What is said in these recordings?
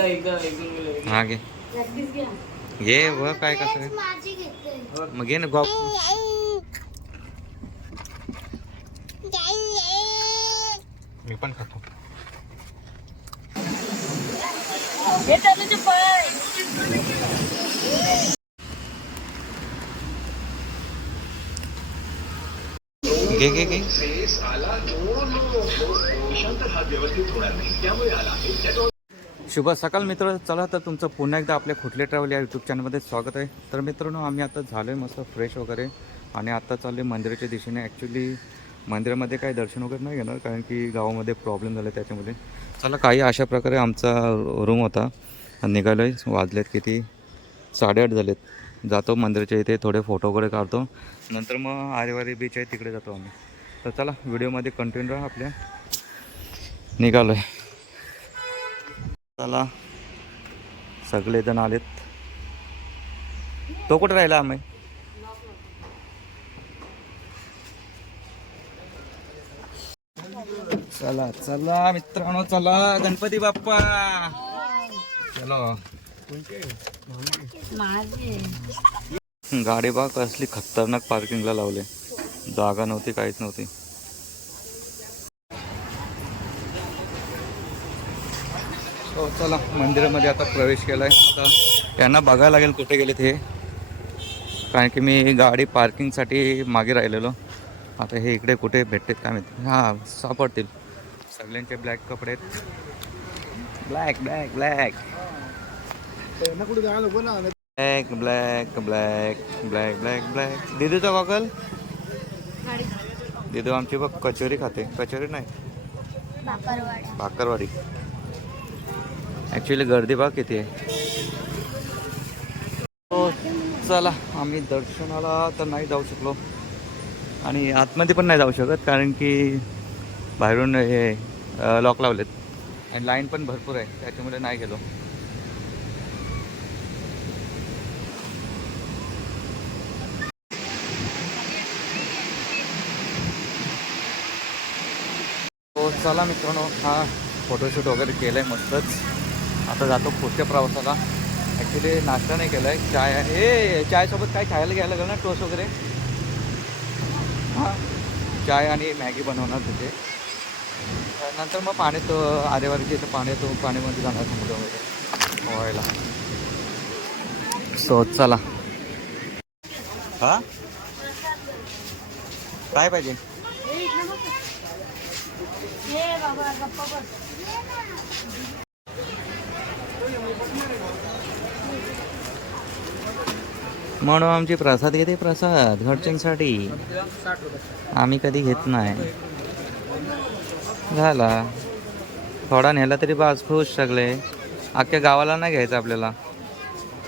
हा घे घे व काय कसं मग घे ना गॉप. मी पण खातो. घे घे घे. शुभ सकाळ मित्र. चला तर तुमचं पुन्हा एकदा आपल्या खुटले ट्रॅव्हल या यूट्यूब चॅनलमध्ये स्वागत आहे. तर मित्रांनो आम्ही आता झालो आहे मस्त फ्रेश वगैरे आणि आता चाललो आहे मंदिराच्या दिशेने. ॲक्च्युली मंदिरामध्ये काही दर्शन वगैरे नाही घेणार कारण की गावामध्ये प्रॉब्लेम झाले त्याच्यामुळे. चला काही अशा प्रकारे आमचा रूम होता. निघालो आहे. वाजलेत किती 8:30 झालेत. जातो मंदिराच्या इथे थोडे फोटो वगैरे काढतो. नंतर मग आरेवारी बीच आहे तिकडे जातो आम्ही. तर चला व्हिडिओमध्ये कंटिन्यू राहा आपल्या. निघालो आहे. चला सगळेजण आलेत. तो कुठे राहिला आम्ही. चला चला मित्रांनो चला. गणपती बाप्पा चलो. गाडी बा कसली खतरनाक पार्किंगला लावले. जागा नव्हती काहीच नव्हती. हो चला मंदिरामध्ये आता प्रवेश केला आहे. आता त्यांना बघायला लागेल कुठे गेलेत हे कारण की मी गाडी पार्किंगसाठी मागे राहिलेलो. आता हे इकडे कुठे भेटतात काय माहिती. हां सापडतील. सगळ्यांचे ब्लॅक कपडे आहेत. Black black black black black black black black black. दिदूचा गॉगल. दिदू आमची बघ कचोरी खाते. कचोरी नाही भाकरवाडी. ॲक्च्युली गर्दी बघ किती आहे. हो चला आम्ही दर्शनाला तर नाही जाऊ शकलो आणि आतमध्ये पण नाही जाऊ शकत कारण की बाहेरून हे लॉक लावलेत आणि लाईन पण भरपूर आहे त्याच्यामुळे नाही गेलो. हो चला मित्रांनो हा फोटोशूट वगैरे केलं आहे मस्तच. आता जातो पुढच्या प्रवासाला. ॲक्च्युली नाश्ता नाही केला आहे. चाय आहे. चायसोबत काय खायला घ्यायला लागेल ना टोस्ट वगैरे. हां चाय आणि मॅगी बनवणार तिथे. नंतर मग पाण्यात आरेवारीच्या इथं पाण्यामध्ये जाणार समुद्र वगैरे पोहायला. सो चला. हां काय पाहिजे. म्हणून आमची प्रसाद घेते. प्रसाद घरच्यांसाठी आम्ही कधी घेत नाही. झाला थोडा नेला तरी बास खुश सगळे. अख्ख्या गावाला नाही घ्यायचं आपल्याला.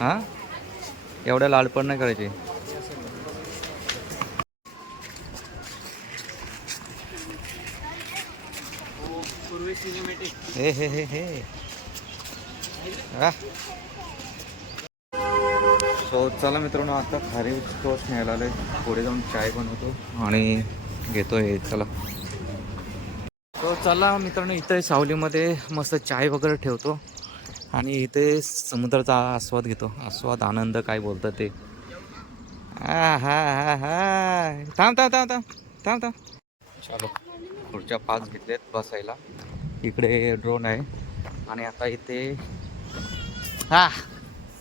हां एवढ्या लाडपण नाही करायचे. हे हे हे हे सो चला मित्रांनो आता खारी टोस्ट न्यायला आलोय. पुढे जाऊन चाय बनवतो आणि घेतो हे. चला सो चला मित्रांनो इथे सावलीमध्ये मस्त चाय वगैरे ठेवतो आणि इथे समुद्राचा आस्वाद घेतो. आस्वाद आनंद काय बोलतात ते. हा हा हा हा थांब थांब थांब थांब थांब थांब. चलो खुर्च्या 5 घेतलेत बसायला. इकडे ड्रोन आहे आणि आता इथे हा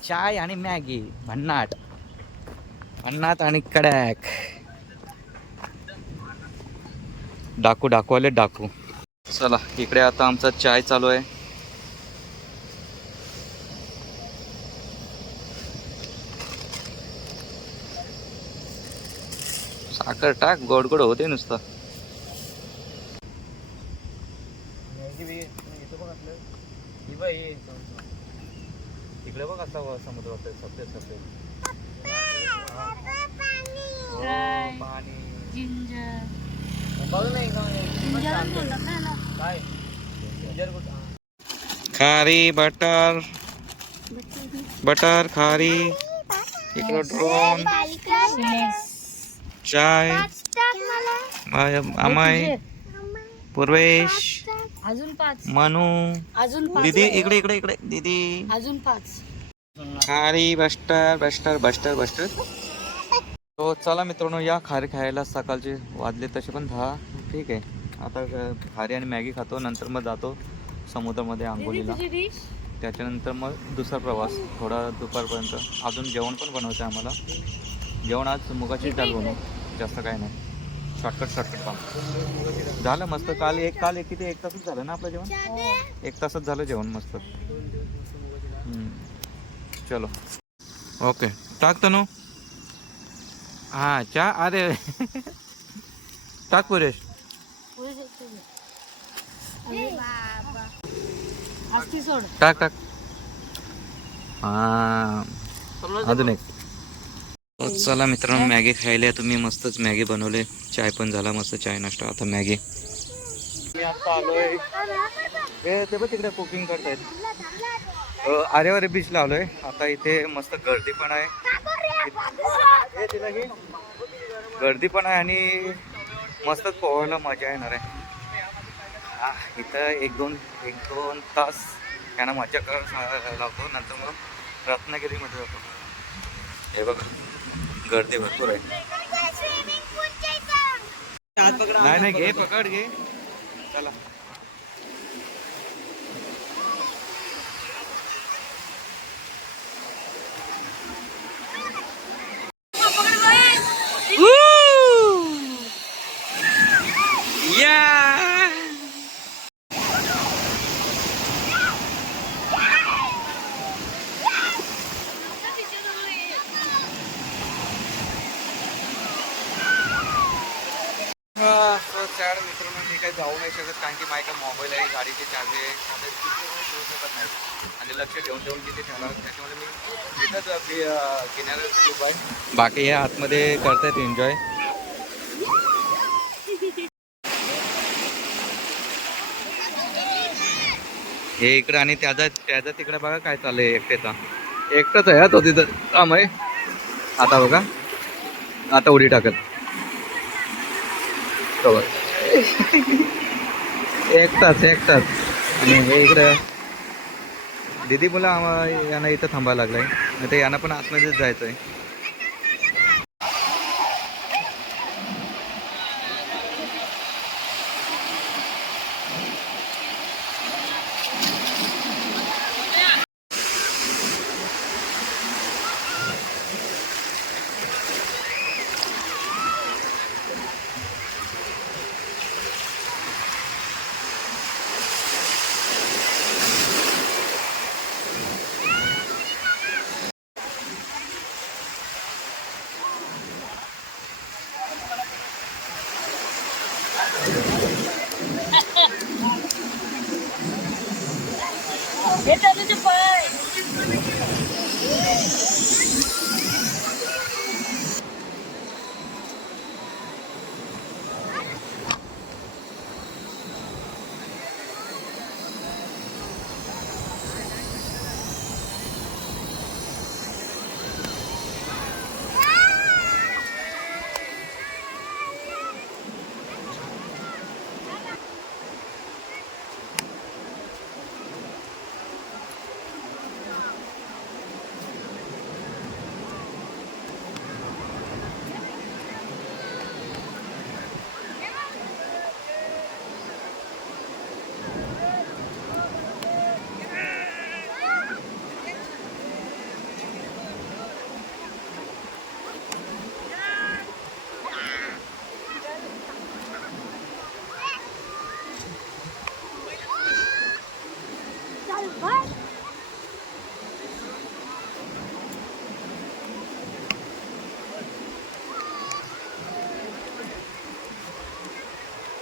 चाय आणि मॅगी भन्नाट भन्नाट आणि कडॅक. डाकू डाकूवाले डाकू. चला इकडे आता आमचा चाय चालू आहे. साखर टाक गोड गोड होते नुसतं. तिकडे बघ असा समुद्र होते सफेद सफेद पाणी. खारी बटर बटर खारी. इकडे ड्रोन चाय अमाय पूर्वेश अजून 5. मनू अजून 5. दीदी इकडे इकडे इकडे दीदी. अजून 5. खारी बस्टर बस्टर बस्टर बस्टर. तो चला मित्रांनो, या खारी खायला. सकाळचे वाजले तसे पण 10. ठीक आहे, आता खारी आणि मॅगी खातो, नंतर मग जातो समुद्रामध्ये आंघोळीला. त्याच्यानंतर मग दुसरा प्रवास थोडा दुपारपर्यंत. अजून जेवण पण बनवायचं आहे आम्हाला. जेवण आज मुगाची डाळ बनवू, जास्त काय नाही. शॉर्टकट काम झालं मस्त. काल किती 1 तासच झालं ना आपलं जेवण. 1 तासच झालं जेवण मस्त. चलो ओके, टाक तनू. हां चहा. अरे टाक पुरेश. टाक टाक. हां अजून एक. चला मित्रांनो, मॅगी खायला. तुम्ही मस्तच मॅगी बनवले. चाय पण झाला मस्त, चाय नाश्ता. आता मॅगी. मी आता आलोय ते बघ तिकडे कुकिंग करतायत. आरेवारे बीचला आलोय आता. इथे मस्त गर्दी पण आहे. गर्दी पण आहे आणि मस्तच पोहायला मजा येणार आहे. इथं एक दोन तास त्यांना मजा करायला लावतो. नंतर मग रत्नागिरीमध्ये जातो. हे बघा गर्दी भरपूर आहे. नाही घे, पकड घे. चला सॅड मित्रांनो, मी काही जाऊ नाही शकत कारण की माझ्या मोबाईल आहे, गाडीचे चार्ज आहे, ठेवू शकत नाही आणि लक्ष ठेवून किती ठेवणार. त्याच्यामुळे मी इथंच किनाऱ्यात उभा आहे. बाकी हे आतमध्ये करतायत एन्जॉय. हे इकडं आणि त्याचा तिकडे बघा काय चाललंय. एकटाच आहे तो तिथं. काम आहे आता बघा. आता उडी टाकत एकटाच. आणि हे इकडं दीदी बोला यांना इथं थांबायला लागलाय. नाही तर यांना पण आतमध्येच जायचं आहे.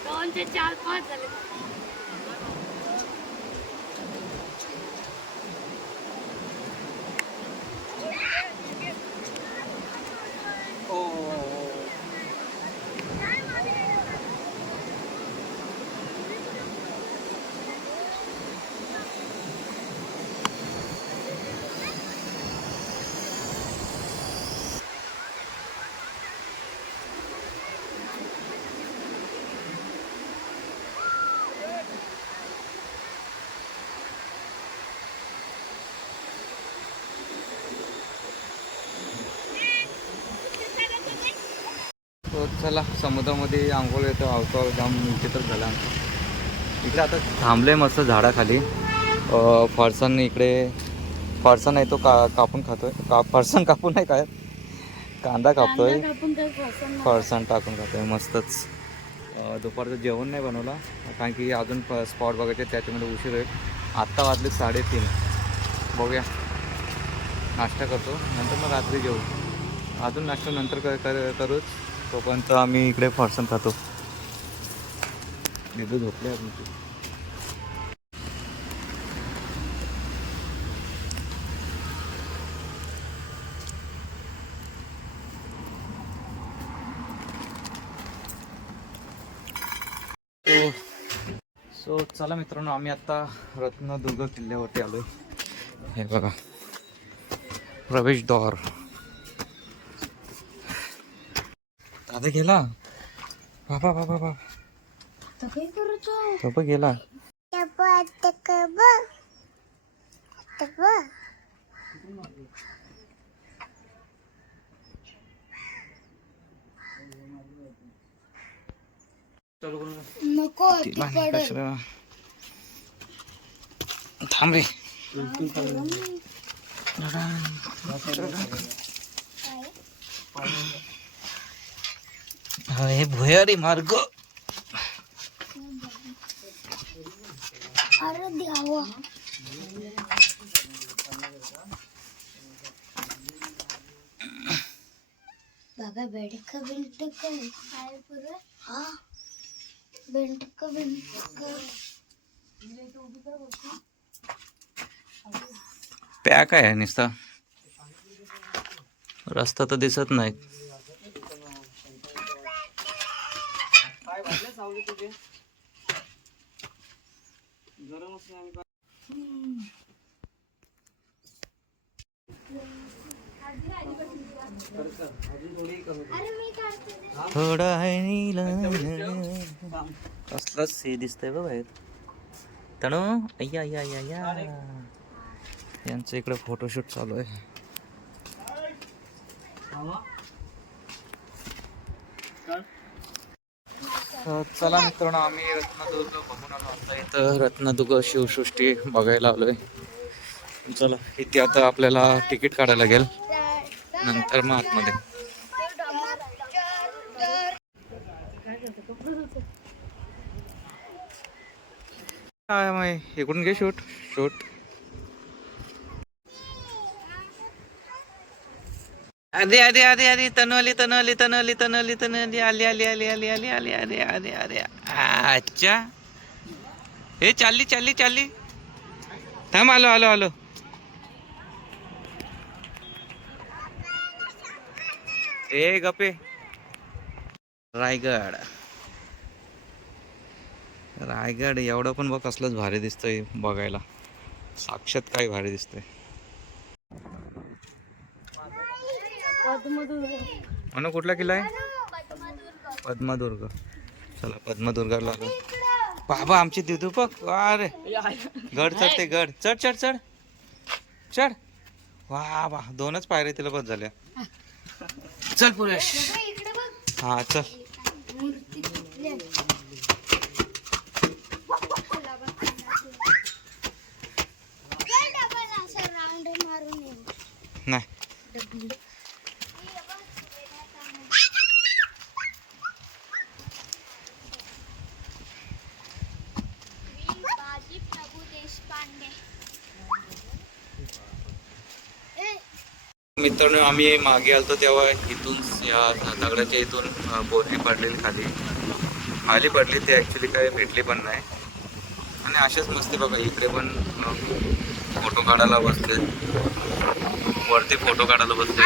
दोनचे 4-5 झाले. चला समुद्रामध्ये आंघोळ येतो आवतो जाम विचित्र झाला आमचं. इकडे आता थांबलं आहे मस्त झाडाखाली. फरसाण इकडे फरसाण आहे तो कापून खातोय. फरसाण कापून नाही काय कांदा कापतोय. फरसाण टाकून खातोय मस्तच. दुपारचं जेवण नाही बनवलं कारण की अजून स्पॉट बघायचे त्याच्यामध्ये उशीर होईल. आत्ता वाजले 3:30. बघूया नाश्ता करतो नंतर मग रात्री जेवू. अजून नाश्ता नंतर करूच. तोपर्यंत आम्ही इकडे फरसाण खातो. दिदू झोपले आमची. सो चला मित्रांनो आम्ही आता रत्नदुर्ग किल्ल्यावरती आलोय. हे बघा प्रवेशद्वार. दादा गेला. बाबा बाबा बाबा बाबा गेला. नको थांब रे. हे भुयारी मार्ग. अरे द्यावं बाबा बेडक बिंटक काय पुरं हा बेंटक पॅक आहे नुसता. रस्ता तर दिसत नाही. थोडा आहे नीला कसलाच हे दिसतंय बघ बाहेर. तणू अय्या अय्या अय्या अय्या. यांचं इकडे फोटोशूट चालू आहे. चला मित्रांनो आम्ही रत्नदुर्ग बघून आलो. आता इथं रत्नदुर्ग शिवसृष्टी बघायला आलोय. चला इथे आता आपल्याला तिकीट काढायला लागेल नंतर मग आतमध्ये. काय मग इकडून घे शूट शूट. आधी आधी आधी आधी तनवली तनवली तनवली तनवली तनवली आली आली आली आली आली आली आली आली आली. अच्छा हे चालली चालली चालली. थांब आलो आलो आलो. ए गपे. रायगड रायगड एवढं पण बघ कसलंच भारी दिसतंय बघायला. साक्षात काय भारी दिसतंय. म्हणून कुठला किल्ला आहे. पद्मदुर्ग. चला पद्मदुर्गाला आलो. बाबा आमची दिदू बघ. अरे गड चढते गड. चढ चढ चढ चढ. वा वा 2च पायऱ्या तिला बस झाल्या. चल पुरेश. हा चल. नाही मित्रांनो आम्ही मागे आलतो तेव्हा इथून या दगडाच्या इथून बोटली पडलेली खाली खाली पडली. ते ॲक्च्युली काय भेटली पण नाही. आणि अशाच मस्ती बघा इकडे पण फोटो काढायला बसले. वरती फोटो काढायला बसले.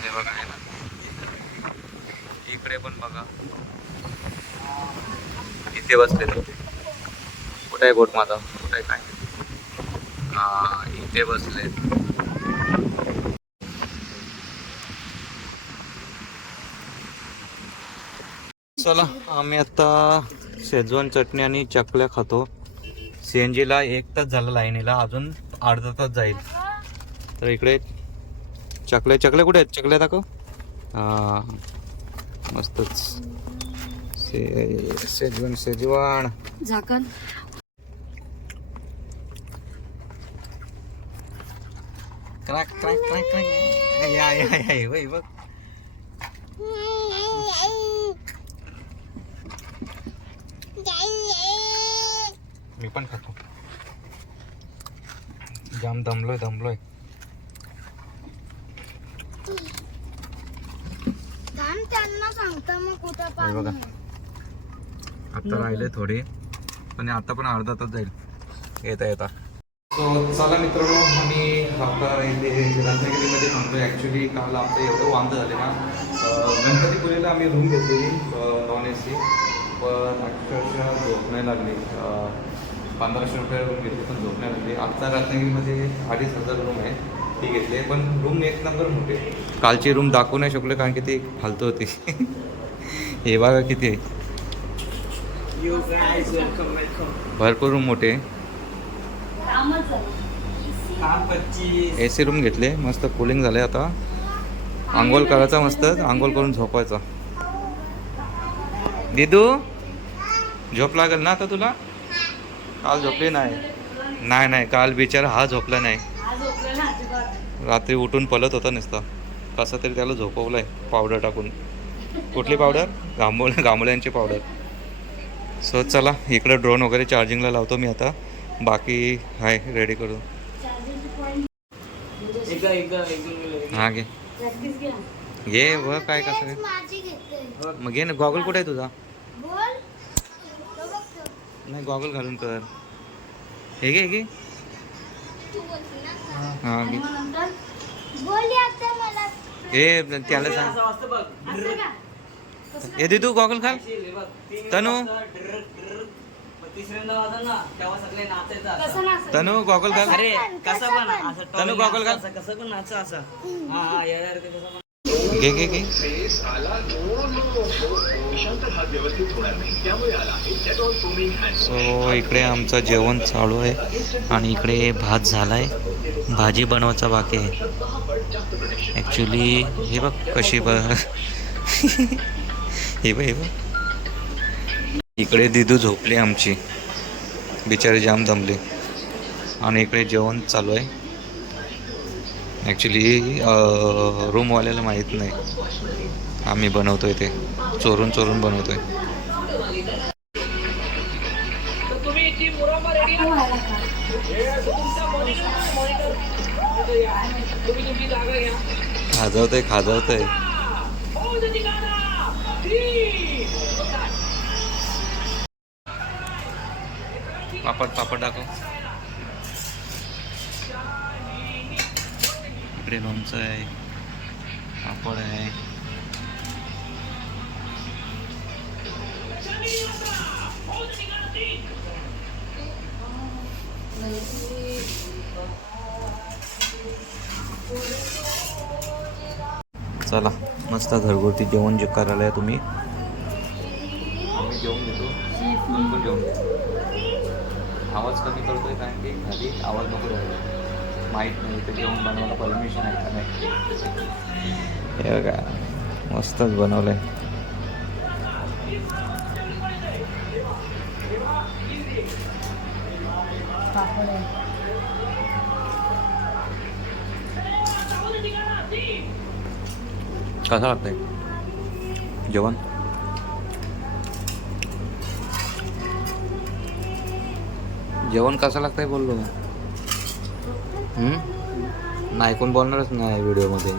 हे बघा आहे ना इकडे पण बघा इथे बसले. कुठे आहे गोट माझा कुठे आहे काय. हा इथे बसले. चला आम्ही आता शेजवान चटणी आणि चकल्या खातो. CNG ला 1 तास झाला लाईनीला. अजून अर्धा तास जाईल. तर इकडे चकल्या चकल्या कुठे आहेत. चकल्या दाखव. हा मस्तच. शेजवान झाकण. Crack crack crack crack. या वय बघ. मी पण खातो. जाम दमलोय. त्यांना सांगता मग कुठं हे पाणी बघा आहे. आता राहिले थोडे, पण आता पण अर्धा तास जाईल येता. सो चला मित्रांनो, आम्ही आता इथे रत्नागिरीमध्ये थांबतो. ॲक्च्युली काल आमचं एवढं वांदं झाले ना, गणपतीपुळेला आम्ही रूम घेतलेली नॉन AC, पण अक्षरशः झोप नाही लागली. 1500 रुपये रूम घेतली पण झोप नाही लागली. आत्ता रत्नागिरीमध्ये 2500 रूम आहे, ती घेतली, पण रूम एक नंबर मोठे. कालची रूम दाखवू नाही शकलो कारण की ती फालतू होती. हे बघा किती आहे, भरपूर रूम मोठे. AC रूम घेतले, मस्त कूलिंग झाले. आता आंघोळ करायचा, मस्त आंघोळ करून झोपायचा. दिदू झोप लागेल ना आता तुला? काल झोपली नाही काल बिचारा हा झोपला नाही. रात्री उठून पळत होता नुसता. कसं तरी त्याला झोपवलंय पावडर टाकून. कुठली पावडर? गांबोळ्यांची पावडर. सो चला, इकडे ड्रोन वगैरे चार्जिंगला लावतो मी आता. बाकी हाय रेडी करू. हा घे व काय कसं माझी घेतली. मग घे ना. गॉगल कुठे आहे तुझा? बोल. नाही गॉगल घालून कर. हे घे हा घे. बोल आता मला. हे त्याला सांग. हे दे तू गॉगल घाल. तनू तनू गॉगल घाल. अरे कसं पण असं तनू गॉगल घाल. कसं पण नाच असं. हा यार कसं पण. घे सो इकडे आमचं जेवण चालू आहे आणि इकडे भात झालाय. भाजी बनवायचा बाकी आहे ॲक्च्युली. हे बघ कशी हे बघ इकडे दिदू झोपली आमची, बिचारी जाम दमली. आणि इकडे जेवण चालू आहे. ॲक्च्युली रूमवाल्याला माहीत नाही आम्ही बनवतोय ते, चोरून बनवतोय. खाजवतोय. पापड दाखव. इकडे लोणचं आहे, पापड आहे. चला मस्त घरगुती जेवण जे करायला आहे तुम्ही. आम्ही जेवण घेतो, पण जेवण घेतो. आवाज कमी करतोय कारण की खाली आवाज नको राहिला. माहीत नाही तर जेवण बनवायला परमिशन आहे का नाही. हे बघा मस्तच बनवलं आहे. कसं लागतंय जेवण? जेवण कसं लागतंय बोललो. नाही कोण बोलणारच नाही व्हिडिओमध्ये.